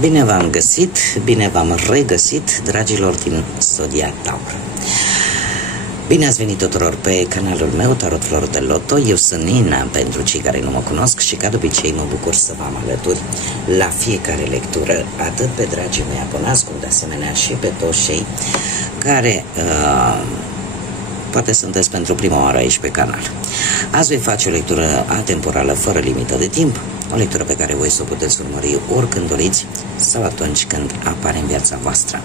Bine v-am găsit, bine v-am regăsit, dragilor din Zodia Taur. Bine ați venit tuturor pe canalul meu, Tarot Flor de Loto. Eu sunt Nina, pentru cei care nu mă cunosc, și ca de obicei mă bucur să vă am alături la fiecare lectură, atât pe dragii mei abonați, cum de asemenea și pe toți cei care poate sunteți pentru prima oară aici pe canal. Azi voi face o lectură atemporală fără limită de timp, o lectură pe care voi să o puteți urmări oricând doriți sau atunci când apare în viața voastră.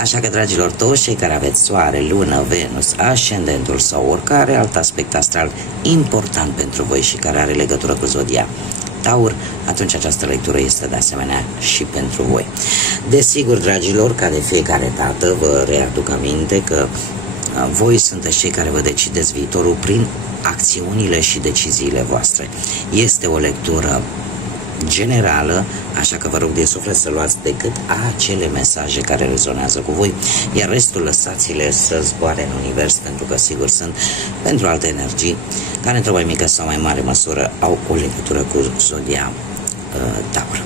Așa că, dragilor, toți cei care aveți Soare, Lună, Venus, Ascendentul sau oricare alt aspect astral important pentru voi și care are legătură cu Zodia Taur, atunci această lectură este de asemenea și pentru voi. Desigur, dragilor, ca de fiecare dată, vă readuc aminte că voi sunteți cei care vă decideți viitorul prin acțiunile și deciziile voastre. Este o lectură generală, așa că vă rog de suflet să luați decât acele mesaje care rezonează cu voi, iar restul lăsați-le să zboare în univers, pentru că sigur sunt pentru alte energii care într-o mai mică sau mai mare măsură au o legătură cu Zodia Taur.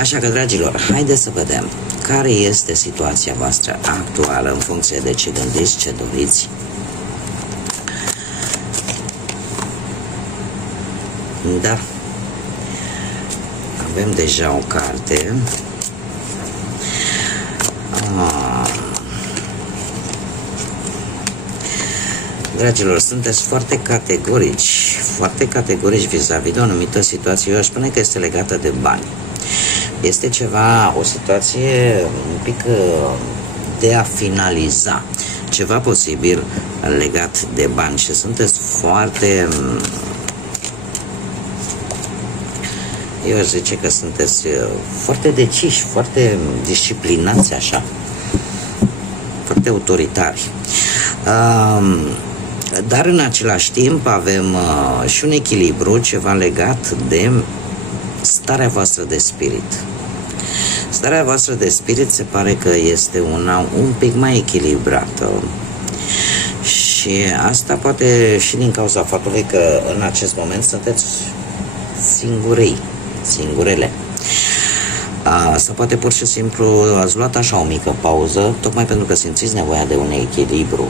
Așa că, dragilor, haideți să vedem care este situația voastră actuală în funcție de ce gândiți, ce doriți. Da, avem deja o carte. Dragilor, sunteți foarte categorici vis-a-vis de o anumită situație. Eu aș spune că este legată de bani. Este ceva, o situație un pic de a finaliza, ceva posibil legat de bani și sunteți foarte, eu aș zice că sunteți foarte deciși, foarte disciplinați așa, foarte autoritari. Dar în același timp avem și un echilibru, ceva legat de starea voastră de spirit. Starea voastră de spirit se pare că este una un pic mai echilibrată. Și asta poate și din cauza faptului că în acest moment sunteți singurele. Sau poate pur și simplu ați luat așa o mică pauză, tocmai pentru că simțiți nevoia de un echilibru.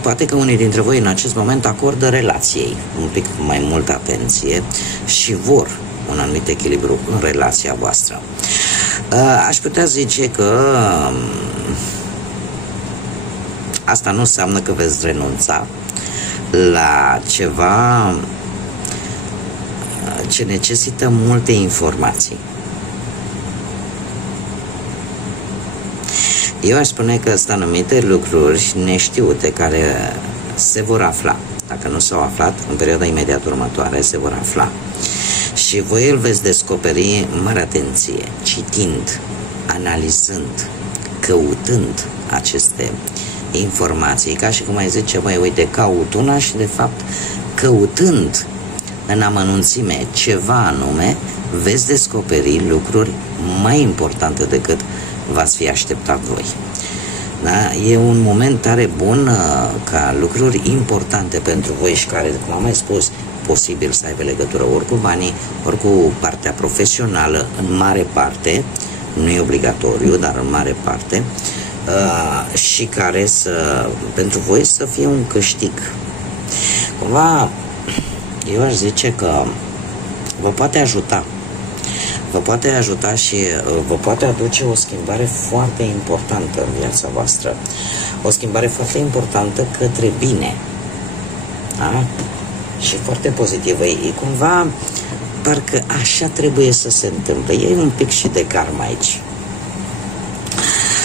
Poate că unii dintre voi în acest moment acordă relației un pic mai multă atenție și vor un anumit echilibru în relația voastră. Aș putea zice că asta nu înseamnă că veți renunța la ceva ce necesită multe informații. Eu aș spune că sunt anumite lucruri neștiute care se vor afla. Dacă nu s-au aflat, în perioada imediat următoare se vor afla. Și voi îl veți descoperi mare atenție, citind, analizând, căutând aceste informații. Ca și cum ai zice, băi, uite, caut una și de fapt căutând în amănunțime ceva anume, veți descoperi lucruri mai importante decât v-ați fi așteptat voi. Da? E un moment tare bun ca lucruri importante pentru voi și care, cum am mai spus, posibil să aibă legătură ori cu banii, ori cu partea profesională, în mare parte, nu e obligatoriu, dar în mare parte, și care pentru voi să fie un câștig. Cumva, eu aș zice că vă poate ajuta. Vă poate ajuta și vă poate aduce o schimbare foarte importantă în viața voastră. O schimbare foarte importantă către bine. Da? Și foarte pozitivă. E cumva, parcă așa trebuie să se întâmple. E un pic și de karma aici.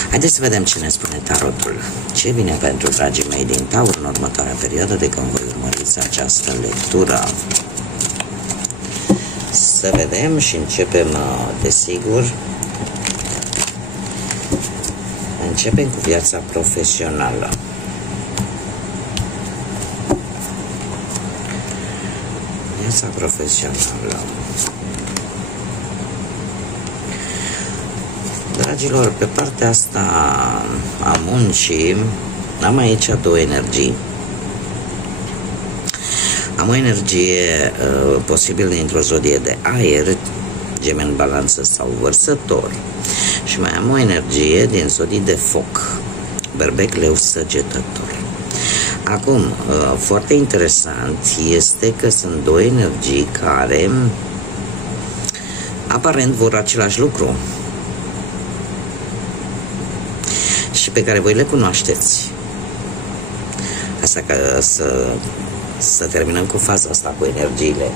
Haideți să vedem ce ne spune tarotul. Ce vine pentru dragii mei din Taur în următoarea perioadă de când voi urmăriți această lectură. Să vedem și începem, desigur, începem cu viața profesională. Viața profesională. Dragilor, pe partea asta a muncii am aici două energii. Am o energie posibil dintr-o zodie de aer, Gemeni, Balanță sau Vărsător, și mai am o energie din zodii de foc, Berbec, Leu, Săgetător. Acum, foarte interesant este că sunt două energii care aparent vor același lucru și pe care voi le cunoașteți. Asta ca să terminăm cu faza asta, cu energiile.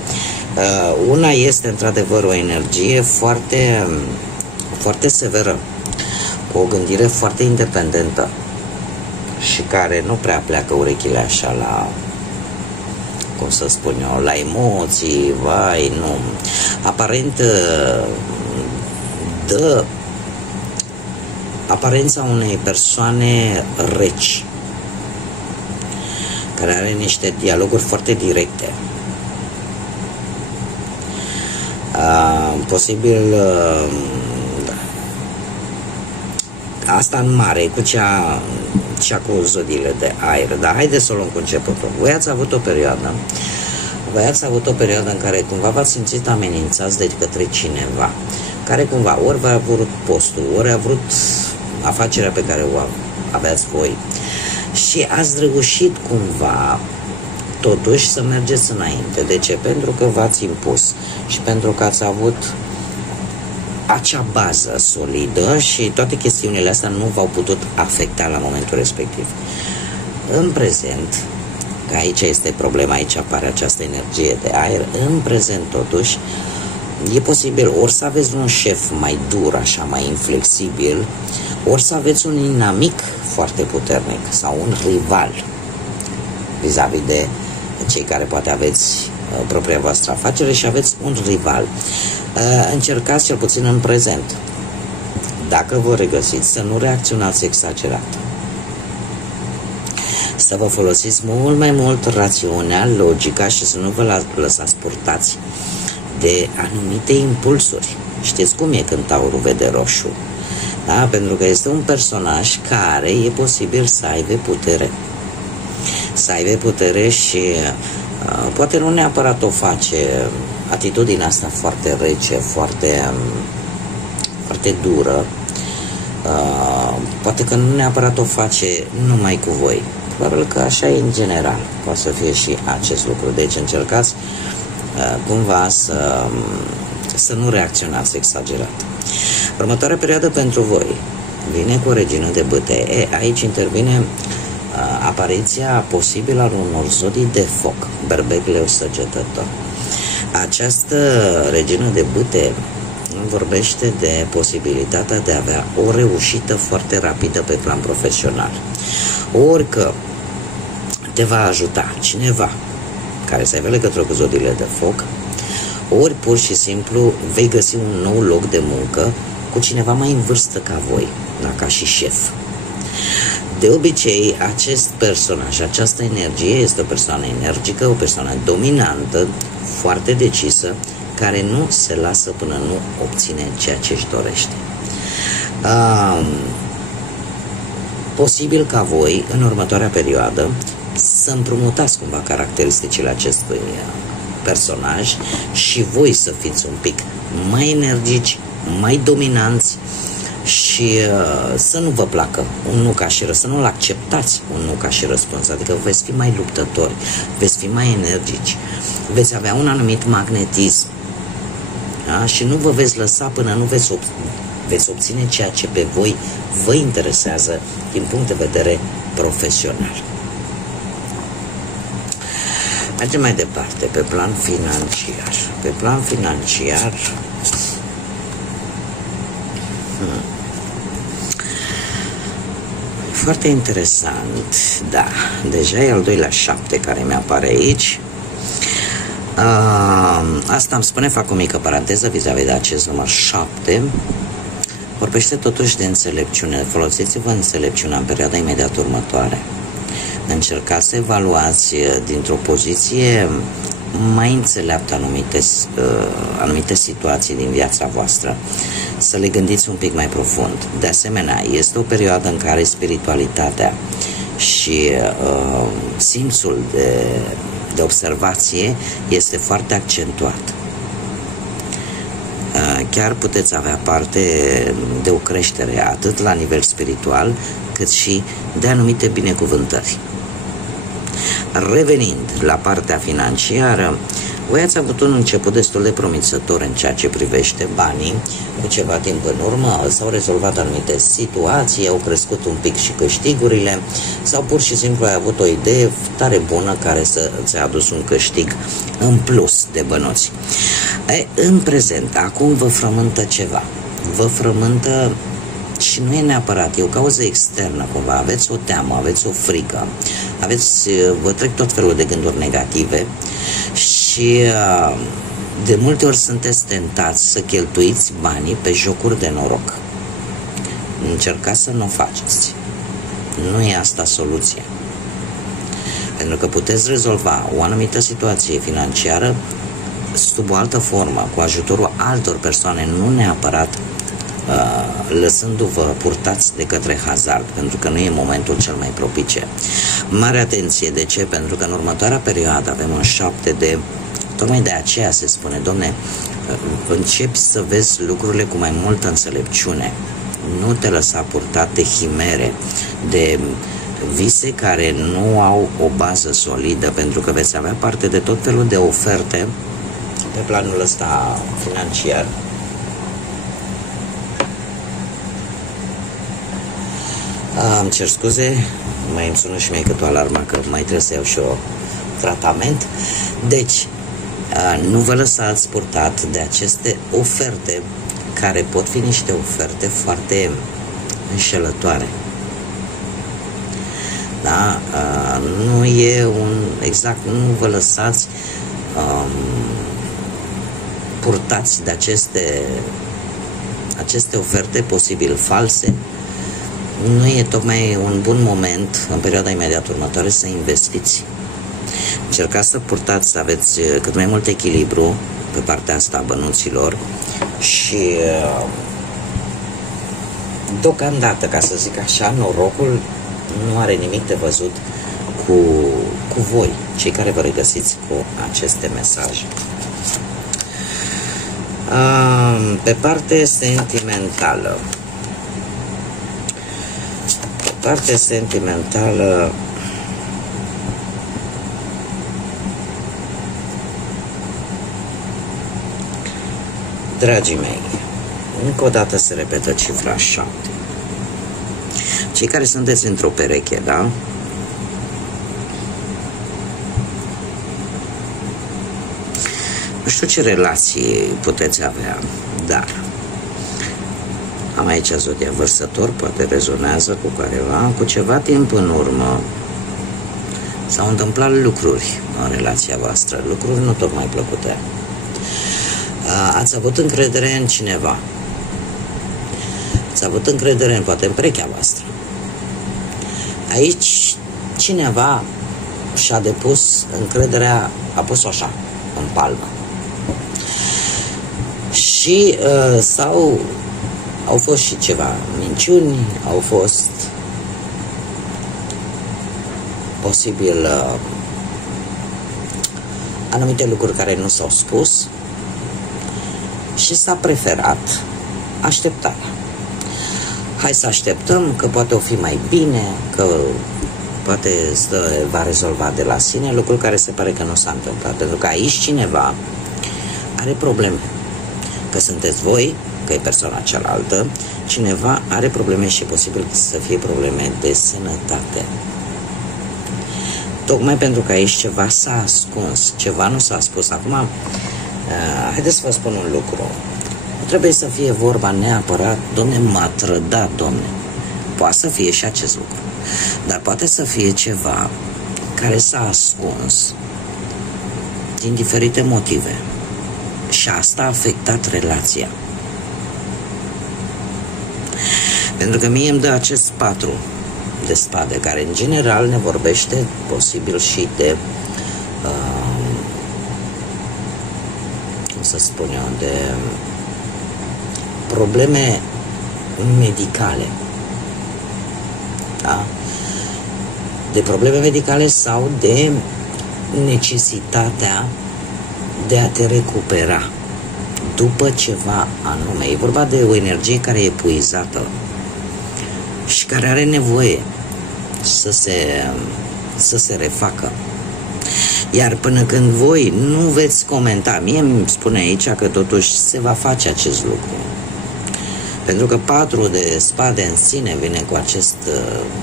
Una este într-adevăr o energie foarte, foarte severă, cu o gândire foarte independentă și care nu prea pleacă urechile așa la, cum să spun eu, la emoții, vai, nu. Aparent dă aparența unei persoane reci, care are niște dialoguri foarte directe. Posibil asta în mare, cu cea cu zodiile de aer, dar haideți să o luăm cu începutul. Voi ați avut o perioadă în care cumva v-ați simțit amenințați de către cineva, care cumva ori v-a vrut postul, ori a vrut afacerea pe care o aveați voi și ați reușit cumva totuși să mergeți înainte. De ce? Pentru că v-ați impus și pentru că ați avut acea bază solidă și toate chestiunile astea nu v-au putut afecta la momentul respectiv. În prezent, că aici este problema, aici apare această energie de aer, în prezent totuși e posibil ori să aveți un șef mai dur, așa, mai inflexibil, ori să aveți un inamic foarte puternic sau un rival vis-a-vis de cei care poate aveți propria voastră afacere și aveți un rival. Încercați, cel puțin în prezent, dacă vă regăsiți, să nu reacționați exagerat, să vă folosiți mult mai mult rațiunea, logica și să nu vă lăsați purtați de anumite impulsuri. Știți cum e când taurul vede roșu? Da? Pentru că este un personaj care e posibil să aibă putere. Să aibă putere și poate nu neapărat o face atitudinea asta foarte rece, foarte dură. Poate că nu neapărat o face numai cu voi. Probabil că așa e în general. Poate să fie și acest lucru. Deci încercați cumva să nu reacționați exagerat. Următoarea perioadă pentru voi vine cu o regină de bâte. Aici intervine apariția posibilă al unor zodii de foc, Berbec, Leu, Săgetător. Această regină de bâte vorbește de posibilitatea de a avea o reușită foarte rapidă pe plan profesional. Ori că te va ajuta cineva care să aibă legătură cu zodiile de foc, ori pur și simplu vei găsi un nou loc de muncă cu cineva mai în vârstă ca voi, da, ca și șef. De obicei, acest personaj, această energie este o persoană energică, o persoană dominantă, foarte decisă, care nu se lasă până nu obține ceea ce își dorește. Posibil ca voi, în următoarea perioadă, să împrumutați cumva caracteristicile acestui personaj și voi să fiți un pic mai energici, mai dominanți și să nu vă placă un nu ca și răspuns, să nu-l acceptați un nu ca și răspuns, adică veți fi mai luptători, veți fi mai energici, veți avea un anumit magnetism, da? Și nu vă veți lăsa până nu veți obține ceea ce pe voi vă interesează din punct de vedere profesional. Mergem mai departe, pe plan financiar. Pe plan financiar, foarte interesant, da, deja e al doilea 7 care mi-apare aici. Asta îmi spune, fac o mică paranteză vis-a-vis de acest număr 7. Vorbește totuși de înțelepciune. Folosiți-vă înțelepciunea în perioada imediat următoare. Încercați să evaluați dintr-o poziție mai înțeleaptă anumite situații din viața voastră, să le gândiți un pic mai profund. De asemenea, este o perioadă în care spiritualitatea și simțul de observație este foarte accentuat. Chiar puteți avea parte de o creștere atât la nivel spiritual cât și de anumite binecuvântări. Revenind la partea financiară, voi ați avut un început destul de promițător în ceea ce privește banii. Cu ceva timp în urmă s-au rezolvat anumite situații, au crescut un pic și câștigurile, sau pur și simplu ai avut o idee tare bună care să ți-a adus un câștig în plus de bănuți. În prezent, acum vă frământă ceva. Vă frământă și nu e neapărat, e o cauză externă cumva, aveți o teamă, aveți o frică, vă trec tot felul de gânduri negative și de multe ori sunteți tentați să cheltuiți banii pe jocuri de noroc. Încercați să nu o faceți. Nu e asta soluția. Pentru că puteți rezolva o anumită situație financiară sub o altă formă, cu ajutorul altor persoane, nu neapărat lăsându-vă purtați de către hazard, pentru că nu e momentul cel mai propice. Mare atenție, de ce? Pentru că în următoarea perioadă avem un 7 de... Tocmai de aceea se spune, domne, începi să vezi lucrurile cu mai multă înțelepciune. Nu te lăsa purtat de chimere, de vise care nu au o bază solidă, pentru că veți avea parte de tot felul de oferte pe planul ăsta financiar. Îmi cer scuze, mai îmi sună și mie cât o alarmă că mai trebuie să iau și o tratament. Deci, nu vă lăsați purtat de aceste oferte, care pot fi niște oferte foarte înșelătoare. Da? Nu e un... Exact, nu vă lăsați purtați de aceste oferte posibil false. Nu e tocmai un bun moment în perioada imediat următoare să investiți. Încercați să purtați, să aveți cât mai mult echilibru pe partea asta a bănuților și deocamdată, ca să zic așa, norocul nu are nimic de văzut cu voi, cei care vă regăsiți cu aceste mesaje. Pe parte sentimentală. Partea sentimentală, dragii mei, încă o dată se repetă cifra 7. Cei care sunteți într-o pereche, da? Nu știu ce relații puteți avea, dar am aici zodia vărsător, poate rezonează cu careva. Cu ceva timp în urmă s-au întâmplat lucruri în relația voastră, lucruri nu tocmai plăcute. Ați avut încredere în cineva. Ați avut încredere poate în perechea voastră. Aici cineva și-a depus încrederea, a pus-o așa, în palmă. Și au fost și ceva minciuni, au fost posibil anumite lucruri care nu s-au spus și s-a preferat așteptarea. Hai să așteptăm că poate o fi mai bine, că poate va rezolva de la sine, lucruri care se pare că nu s-a întâmplat, pentru că aici cineva are probleme. Că sunteți voi, că e persoana cealaltă, cineva are probleme și e posibil să fie probleme de sănătate. Tocmai pentru că aici ceva s-a ascuns, ceva nu s-a spus. Acum, haideți să vă spun un lucru. Nu trebuie să fie vorba neapărat, domne, m-a trădat, domne. Poate să fie și acest lucru. Dar poate să fie ceva care s-a ascuns din diferite motive. Și asta a afectat relația. Pentru că mie îmi dă acest 4 de spade, care în general ne vorbește posibil și de cum să spun eu, de probleme medicale. Da? De probleme medicale sau de necesitatea de a te recupera după ceva anume. E vorba de o energie care e epuizată și care are nevoie să se refacă. Iar până când voi nu veți comenta, mie îmi spune aici că totuși se va face acest lucru. Pentru că 4 de spade în sine vine cu acest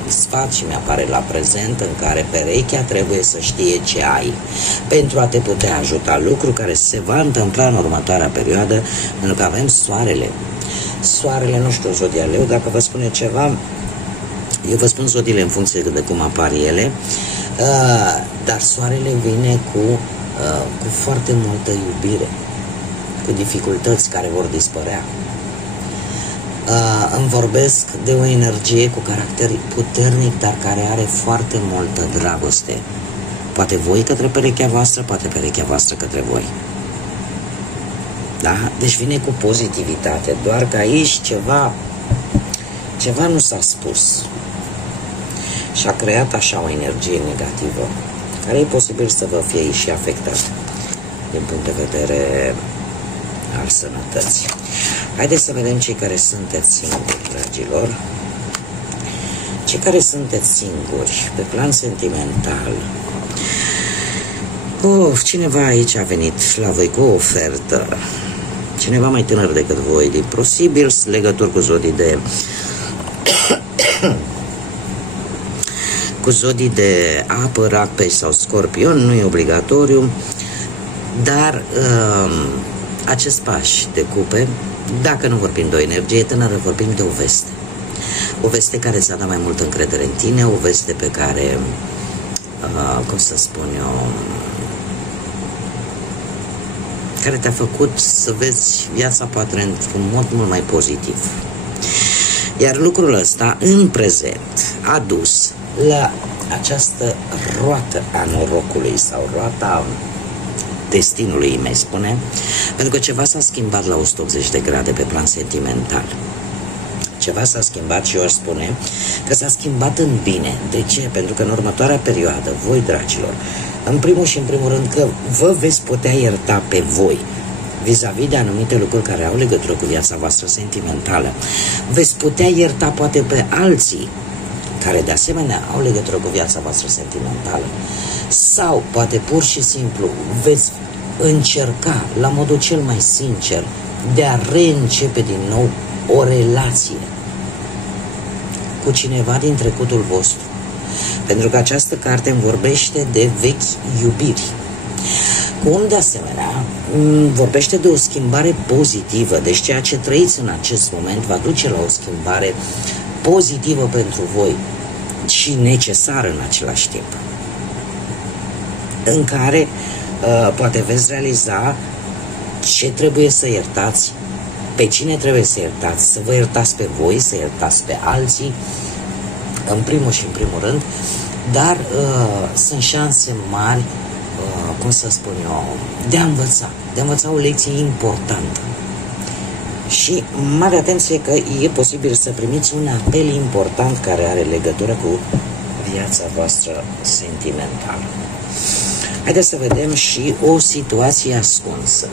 sfat și mi-apare la prezent, în care perechea trebuie să știe ce ai pentru a te putea ajuta, lucru care se va întâmpla în următoarea perioadă, pentru că avem soarele. Soarele, nu știu zodia leu, dacă vă spune ceva, eu vă spun zodiile în funcție de cum apar ele, dar soarele vine cu foarte multă iubire, cu dificultăți care vor dispărea. Îmi vorbesc de o energie cu caracter puternic, dar care are foarte multă dragoste. Poate voi către perechea voastră, poate perechea voastră către voi. Da? Deci vine cu pozitivitate, doar că aici ceva nu s-a spus. Și a creat așa o energie negativă, care e posibil să vă fie și afectat din punct de vedere al sănătății. Haideți să vedem cei care sunteți singuri, dragilor. Cei care sunteți singuri, pe plan sentimental. Cineva aici a venit la voi cu o ofertă. Cineva mai tânăr decât voi, din posibil legături cu zodii de cu zodii de apă, rac, pești sau scorpion, nu e obligatoriu, dar acest paș de cupe, dacă nu vorbim de o energie tânără, vorbim de o veste. O veste care ți-a dat mai multă încredere în tine, o veste pe care, cum să spun eu, care te-a făcut să vezi viața poate într-un mod mult mai pozitiv. Iar lucrul ăsta, în prezent, a dus la această roată a norocului sau roata destinului, îi mai spune, pentru că ceva s-a schimbat la 180 de grade pe plan sentimental. Ceva s-a schimbat și eu aș spune că s-a schimbat în bine. De ce? Pentru că în următoarea perioadă, voi, dragilor, în primul și în primul rând că vă veți putea ierta pe voi vis-a-vis de anumite lucruri care au legătură cu viața voastră sentimentală. Veți putea ierta poate pe alții care de asemenea au legătură cu viața voastră sentimentală. Sau poate pur și simplu veți încerca la modul cel mai sincer de a reîncepe din nou o relație cu cineva din trecutul vostru. Pentru că această carte îmi vorbește de vechi iubiri. Cum de asemenea vorbește de o schimbare pozitivă. Deci ceea ce trăiți în acest moment va duce la o schimbare pozitivă pentru voi și necesară în același timp, în care poate veți realiza ce trebuie să iertați, pe cine trebuie să iertați, să vă iertați pe voi, să iertați pe alții, în primul și în primul rând, dar sunt șanse mari, cum să spun eu, de a învăța o lecție importantă. Și mare atenție că e posibil să primiți un apel important care are legătură cu viața voastră sentimentală. Haideți să vedem și o situație ascunsă.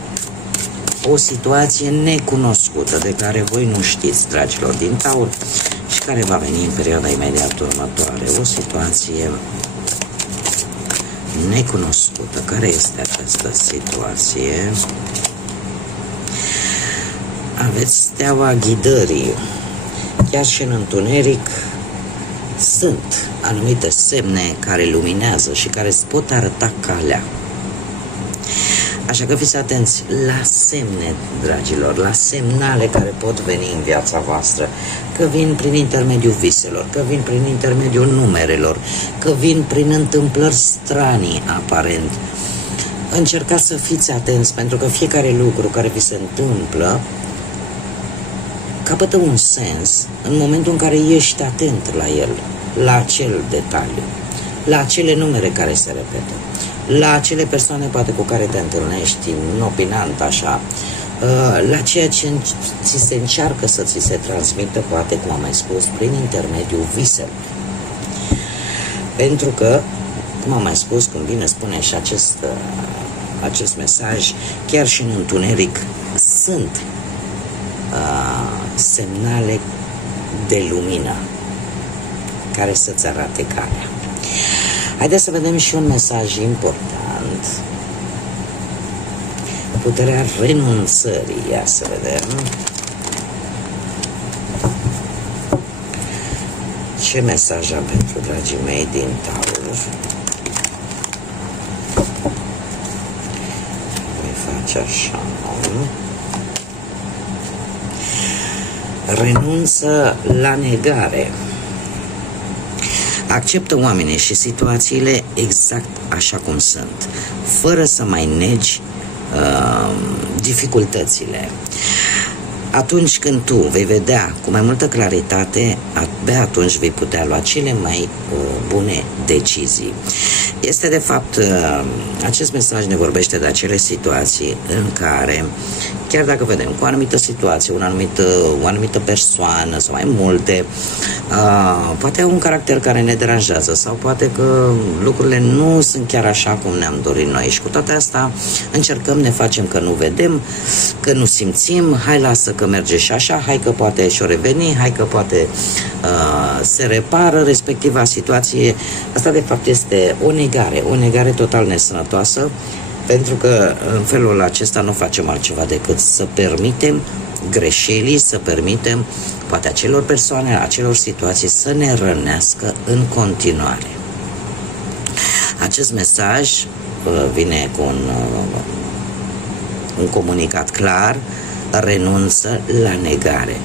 O situație necunoscută, de care voi nu știți, dragilor din Taur, și care va veni în perioada imediat următoare. O situație necunoscută. Care este această situație? Aveți steaua ghidării. Chiar și în întuneric sunt anumite semne care luminează și care îți pot arăta calea. Așa că fiți atenți la semne, dragilor, la semnale care pot veni în viața voastră, că vin prin intermediul viselor, că vin prin intermediul numerelor, că vin prin întâmplări stranii, aparent. Încercați să fiți atenți, pentru că fiecare lucru care vi se întâmplă capătă un sens în momentul în care ești atent la el, la acel detaliu, la acele numere care se repetă, la acele persoane poate cu care te întâlnești, inopinant așa, la ceea ce ți se încearcă să ți se transmită, poate, cum am mai spus, prin intermediul viselor. Pentru că cum am mai spus, cum bine spune și acest mesaj, chiar și în întuneric sunt semnale de lumină care să-ți arate calea. Haideți să vedem și un mesaj important. Puterea renunțării. Ia să vedem ce mesaj am pentru dragii mei din Taur. Voi face așa. Renunță la negare. Acceptă oamenii și situațiile exact așa cum sunt, fără să mai negi dificultățile. Atunci când tu vei vedea cu mai multă claritate, abia atunci vei putea lua cele mai bune decizii. Este de fapt, acest mesaj ne vorbește de acele situații în care, chiar dacă vedem cu o anumită situație, o anumită persoană sau mai multe, poate au un caracter care ne deranjează sau poate că lucrurile nu sunt chiar așa cum ne-am dorit noi și cu toate astea încercăm, ne facem că nu vedem, că nu simțim, hai lasă că merge și așa, hai că poate și-o reveni, hai că poate se repară respectiva situație. Asta de fapt este o negare total nesănătoasă, pentru că în felul acesta nu facem altceva decât să permitem greșelii, să permitem poate acelor persoane, acelor situații să ne rănească în continuare. Acest mesaj vine cu un comunicat clar: renunță la negare.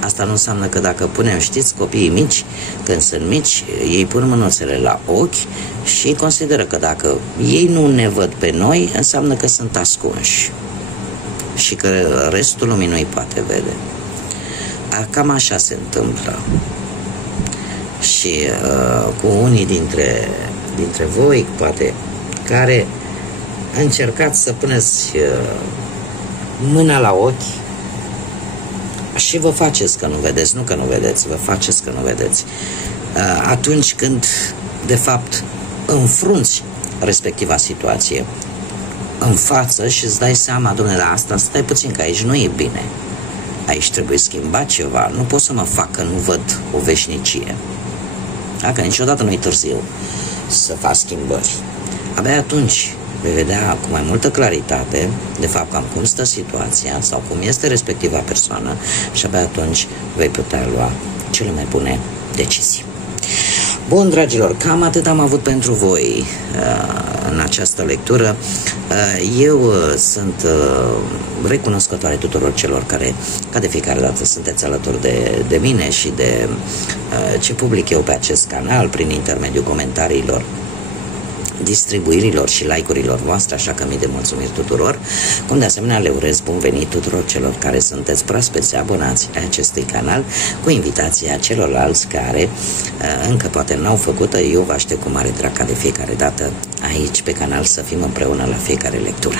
Asta nu înseamnă că dacă punem, știți, copiii mici, când sunt mici, ei pun mânuțele la ochi și consideră că dacă ei nu ne văd pe noi, înseamnă că sunt ascunși și că restul lumii nu îi poate vede. Cam așa se întâmplă. Și cu unii dintre voi, poate, care încercați să puneți mâna la ochi și vă faceți că nu vedeți, nu că nu vedeți, vă faceți că nu vedeți. Atunci când, de fapt, înfrunți respectiva situație în față și îți dai seama, dom'le, la asta, stai puțin, că aici nu e bine. Aici trebuie schimbat ceva. Nu pot să mă fac că nu văd o veșnicie. Dacă niciodată nu-i târziu să fac schimbări. Abia atunci vei vedea cu mai multă claritate, de fapt, cam cum stă situația sau cum este respectiva persoană și abia atunci vei putea lua cele mai bune decizii. Bun, dragilor, cam atât am avut pentru voi în această lectură. Eu sunt recunoscătoare tuturor celor care, ca de fiecare dată, sunteți alături de mine și de ce public eu pe acest canal prin intermediul comentariilor, distribuirilor și like-urilor voastre, așa că mii de mulțumiri tuturor, cum de asemenea le urez bun venit tuturor celor care sunteți proaspeți abonați ai acestui canal, cu invitația celorlalți care încă poate n-au făcut-o. Eu vă aștept cu mare drag ca de fiecare dată aici pe canal să fim împreună la fiecare lectură.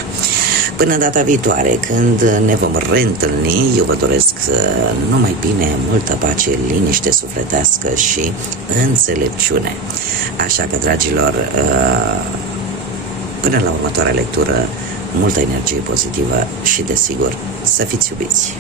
Până data viitoare, când ne vom reîntâlni, eu vă doresc numai bine, multă pace, liniște sufletească și înțelepciune. Așa că, dragilor, până la următoarea lectură, multă energie pozitivă și, desigur, să fiți iubiți!